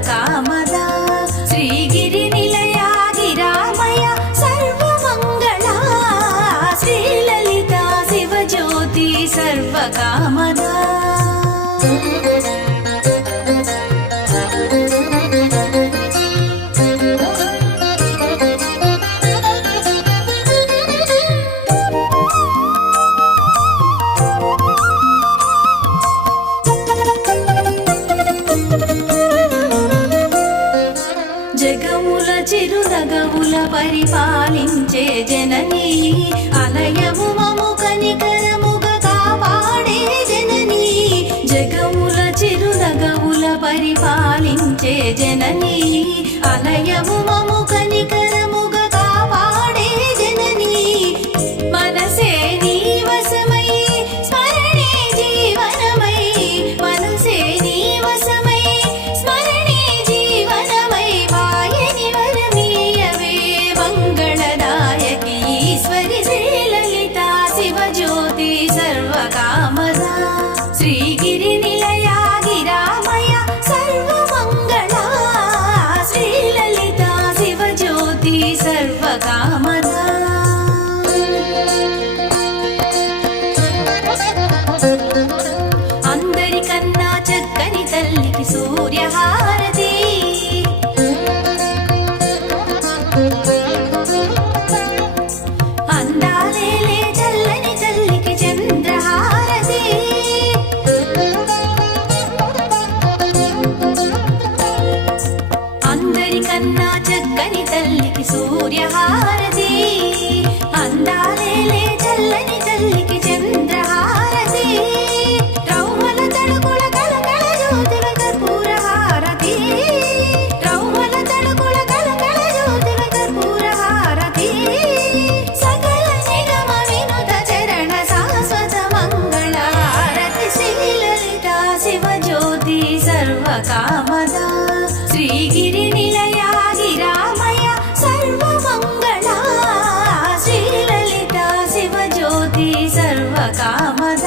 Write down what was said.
सर्वकामदा श्रीगिरि निलया गिरामय सर्वमङ्गला श्रीललिता शिवज्योति सर्वकामदा జగముల చిరునగముల పరిపాలించే జననీ అలయము మము కనికరముగా కాపాడే జననీ జగముల చిరునగముల పరిపాలించే జననీ అలయము మము కనికరముగా కాపాడే జననీ మనసే నీ వశమై స్మరణే జీవనమై మనసే నీ వశమై స్మరణే జీవనమై వాయని వరమీయవే మంగళదాయకి ఈశ్వరి శ్రీలలితా శివజ్యోతి సర్వకామదా శ్రీగిరి నిలయా గిరామయ సర్వమంగళా శ్రీలలితా శివజ్యోతి సర్వకామదా అందరికన్నా చక్కని తల్లికి సూర్యహారతి అందాలేలే చల్లని తల్లికి చంద్రహారతి అందరికన్నా చక్కని తల్లికి సూర్యహారతి అందాలేలే చల్లని తల్లికి చంద్రహారతి రౌమల తడుకుల కలకల జ్యోతుల కర్పూర హారతి రౌమల తడుకుల కలకల జ్యోతుల కర్పూర హారతి సకల నిగమ వినుత చరణ శాశ్వత మంగళ హారతి శ్రీలలితా శివజ్యోతి సర్వకామదా శ్రీగిరి నిలయా గిరామయ సర్వమంగళా శ్రీలలితా శివజ్యోతి సర్వకామదా